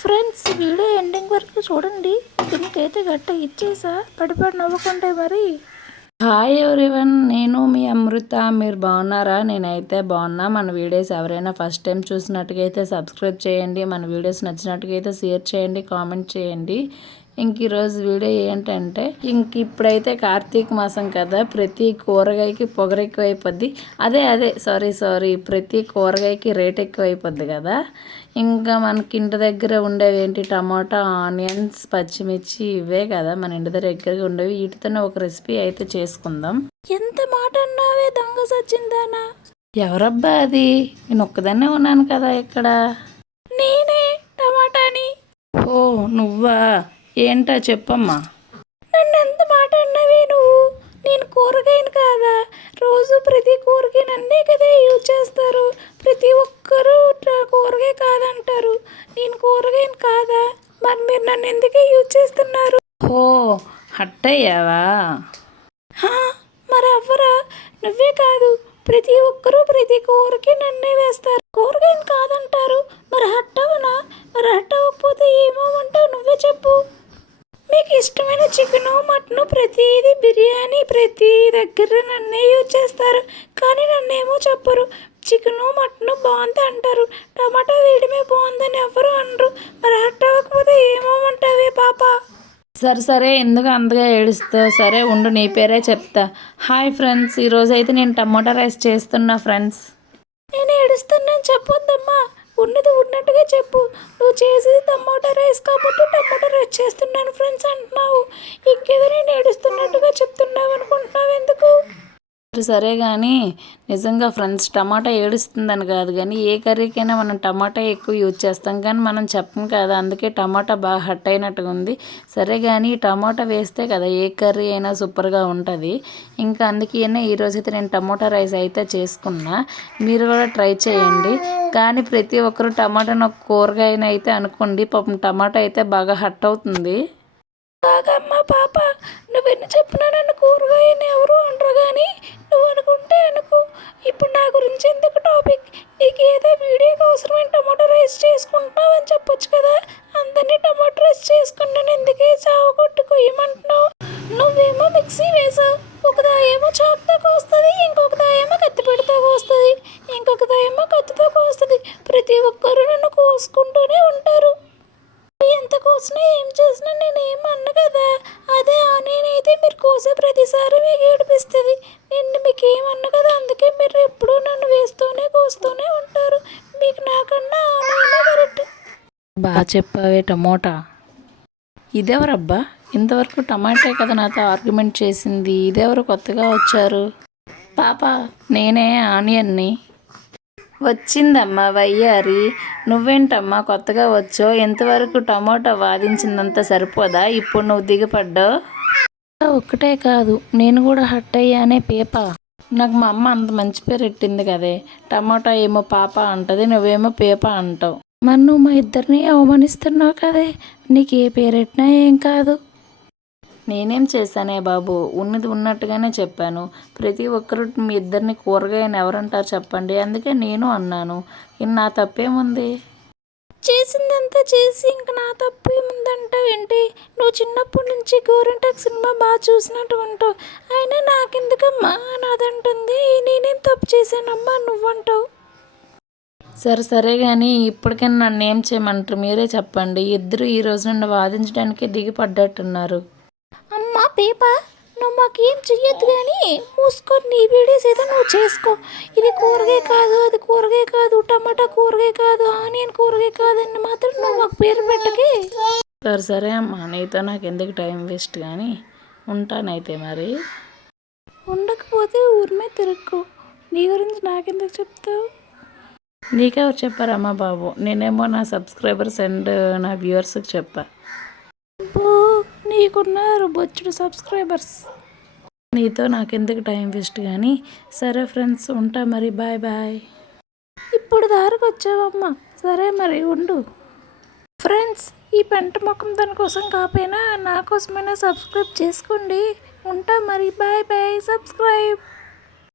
Friends video ending వరకు చూడండి. దీనికైతే గట్ట ఇచ్చేసా పడిపడి నవ్వుకుంటే మరి. హాయ్ ఎవ్రీవన్, నేను మీ అమృత. మీరు బాగున్నారా? నేనైతే బాగున్నా. మన వీడియోస్ ఎవరైనా ఫస్ట్ టైం చూసినట్టుగా అయితే సబ్స్క్రైబ్ చేయండి. మన వీడియోస్ నచ్చినట్టుగా అయితే షేర్ చేయండి, కామెంట్ చేయండి. ఈరోజు వీడియో ఏంటంటే ఇప్పుడైతే కార్తీక మాసం కదా, ప్రతి కూరగాయకి పొగరు ఎక్కువ అయిపోద్ది. సారీ ప్రతి కూరగాయకి రేట్ ఎక్కువ అయిపోద్ది కదా. ఇంకా మనకి ఇంటి దగ్గర ఉండేవి ఏంటి, టమాటా, ఆనియన్స్, పచ్చిమిర్చి, ఇవే కదా మన ఇంటి దగ్గరగా ఉండేవి. వీటితోనే ఒక రెసిపీ అయితే చేసుకుందాం. ఎంత మాట అన్నావే దొంగ సచ్చిందానా? ఎవరబ్బా అది? నేను ఒక్కదాన్నే ఉన్నాను కదా ఇక్కడ. నేనే టమాటాని. ఓ నువ్వా? ఏంటా చెప్పమ్మా. నన్ను ఎంత మాట అన్నావే నువ్వు? నేను కూరగాయను కాదా? రోజు ప్రతి కూరగాయ నన్నే కదా యూజ్ చేస్తారు. ప్రతి ఒక్కరూ కూరగాయ కాదంటారు. నేను కూరగాయను కాదా? మరి మీరు నన్ను ఎందుకే యూజ్ చేస్తున్నారు? ఓ హట్టయ్యావా? మరి అవ్వరా? నువ్వే కాదు, ప్రతి ఒక్కరూ ప్రతి కూరకి నన్నే వేస్తారు. కూరగాయను కాదంటారు. మరి హట్టవునా? మరి హట్టవకపోతే ఏమోమంటావు? నువ్వే చెప్పు. మీకు ఇష్టమైన చికెను, మటను, ప్రతిదీ, బిర్యానీ, ప్రతి దగ్గర నన్నే యూజ్ చేస్తారు. కానీ నన్నేమో చెప్పరు. చికెను, మటను బాగుంది అంటారు. టమాటా వేయడమే బాగుందని ఎవరు అనరు. మరి హట్ అవ్వకపోతే ఏమోమంటావే పాప? సరే ఎందుకు అంతగా ఏడుస్తావు? సరే ఉండు, నీ పేరే చెప్తా. హాయ్ ఫ్రెండ్స్, ఈరోజు అయితే నేను టమాటా రైస్ చేస్తున్నా ఫ్రెండ్స్. నేను ఏడుస్తున్నాను చెప్పొద్దమ్మా, ఉన్నది ఉన్నట్టుగా చెప్పు. నువ్వు చేసేది టమాటా రైస్ కాబట్టి టమాటా రైస్ చేస్తున్నాను ఫ్రెండ్స్ అంటున్నావు. ఇంకేదో నేను ఏడుస్తున్నట్టుగా చెప్తున్నావు అనుకుంటున్నావు ఎందుకు? సరే కానీ నిజంగా ఫ్రెండ్స్, టమాటా ఏడుస్తుందని కాదు కానీ ఏ కర్రీకైనా మనం టమాటా ఎక్కువ యూజ్ చేస్తాం కానీ మనం చెప్పం కదా. అందుకే టమాటా బాగా హట్ అయినట్టుగా ఉంది. సరే కానీ టమాటా వేస్తే కదా ఏ కర్రీ అయినా సూపర్గా ఉంటుంది. ఇంకా అందుకనే ఈరోజైతే నేను టమాటా రైస్ అయితే చేసుకున్నా. మీరు కూడా ట్రై చేయండి. కానీ ప్రతి ఒక్కరు టమాటాను ఒక కూరగాయనైతే అనుకోండి. పాపం టమాటా అయితే బాగా హట్ అవుతుంది. బాగమ్మ పాప, నువ్వెన్ని చెప్పినా నన్ను కూరగాయని ఎవరు అనరు కానీ నువ్వు అనుకుంటే అనుకో. ఇప్పుడు నా గురించి ఎందుకు టాపిక్? నీకు ఏదో వీడియోకి అవసరమైన టమాటో రైస్ చేసుకుంటున్నావు అని చెప్పొచ్చు కదా. అందరినీ టమాటో రైస్ చేసుకున్నాను ఎందుకే చావు కొట్టుకోయమంటున్నావు? నువ్వేమో మిక్సీ వేసావు. ఒకదా ఏమో చాకుతో కోస్తుంది, ఇంకొకదా ఏమో కత్తిపీటతో కోస్తుంది, ఇంకొకదా ఏమో కత్తితో కోస్తుంది. ప్రతి ఒక్కరు నన్ను కోసుకుంటూనే ఉంటారు. ఎంత కోసినా ఏం చేసినా నేను ఏమన్నా కదా. అదే ఆనియన్ అయితే మీరు కోసే ప్రతిసారి మీకు ఏడిపిస్తుంది. నేను మీకు ఏమన్నా కదా, అందుకే మీరు ఎప్పుడూ నన్ను వేస్తూనే కోస్తూనే ఉంటారు. మీకు నాకన్నా ఆనియనే కరెక్ట్. బాగా చెప్పావే టమోటా. ఇదెవరబ్బా? ఇంతవరకు టమాటే కదా నాతో ఆర్గ్యుమెంట్ చేసింది. ఇదెవరు కొత్తగా వచ్చారు? పాప, నేనే ఆనియన్ని. వచ్చిందమ్మా వయ్యారి. నువ్వేంటమ్మా కొత్తగా వచ్చో? ఎంతవరకు టమాటో వాదించిందంతా సరిపోదా? ఇప్పుడు నువ్వు దిగపడ్డావు. ఒక్కటే కాదు, నేను కూడా హట్ అయ్యానే పేప. నాకు మా అమ్మ అంత మంచి పేరు పెట్టింది కదే. టమాటా ఏమో పాప అంటది, నువ్వేమో పేప అంటావు. మరి నువ్వు మా ఇద్దరిని అవమానిస్తున్నావు కదే. నీకు ఏ పేరెట్టినా ఏం కాదు. నేనేం చేశానే బాబు, ఉన్నది ఉన్నట్టుగానే చెప్పాను. ప్రతి ఒక్కరు మీ ఇద్దరిని కూరగాయని ఎవరంటారు చెప్పండి. అందుకే నేను అన్నాను. నా తప్పేముంది? చేసిందంతా చేసి ఇంక నా తప్పు ఏముందంటావేంటి? నువ్వు చిన్నప్పటి నుంచి గోరింటాకు సినిమా బాగా చూసినట్టు ఉంటావు. అయినా నాకెందుకమ్మా నాదంటుంది. నేనేం తప్పు చేశానమ్మా నువ్వంటావు. సరే కానీ ఇప్పటికైనా నన్ను ఏం చేయమంటారు మీరే చెప్పండి. ఇద్దరు ఈ రోజు నుండి వాదించడానికి దిగిపడ్డట్టున్నారు. అమ్మా పేప, నువ్వు మాకేం చెయ్యొద్దు కానీ మూసుకొని నీ వీడియోస్ ఏదో నువ్వు చేసుకో. ఇది కూరగాయ కాదు, అది కూరగాయ కాదు, టమాటా కూరగాయ కాదు, ఆనియన్ కూరగాయ కాదు అని మాత్రం నువ్వు మాకు పేరు పెట్టకే. సరే అమ్మా, నీతో నాకు ఎందుకు టైం వేస్ట్ కానీ ఉంటానైతే మరి. ఉండకపోతే ఊరిమే తిరుక్కో. నీ గురించి నాకెందుకు చెప్తావు? నీకెవరు చెప్పారమ్మా బాబు? నేనేమో నా సబ్స్క్రైబర్స్ అండ్ నా వ్యూవర్స్కి చెప్పా. నీకున్నారు బొచ్చుడు సబ్స్క్రైబర్స్. నీతో నాకెందుకు టైం వేస్ట్ కానీ. సరే ఫ్రెండ్స్, ఉంటా మరి. Bye bye. ఇప్పుడు దారికి వచ్చావమ్మా. సరే మరి ఉండు. ఫ్రెండ్స్, ఈ పెంట ముఖం దానికోసం కాకపోయినా నా కోసమైనా సబ్స్క్రైబ్ చేసుకోండి. ఉంటా మరి. Bye bye. సబ్స్క్రైబ్.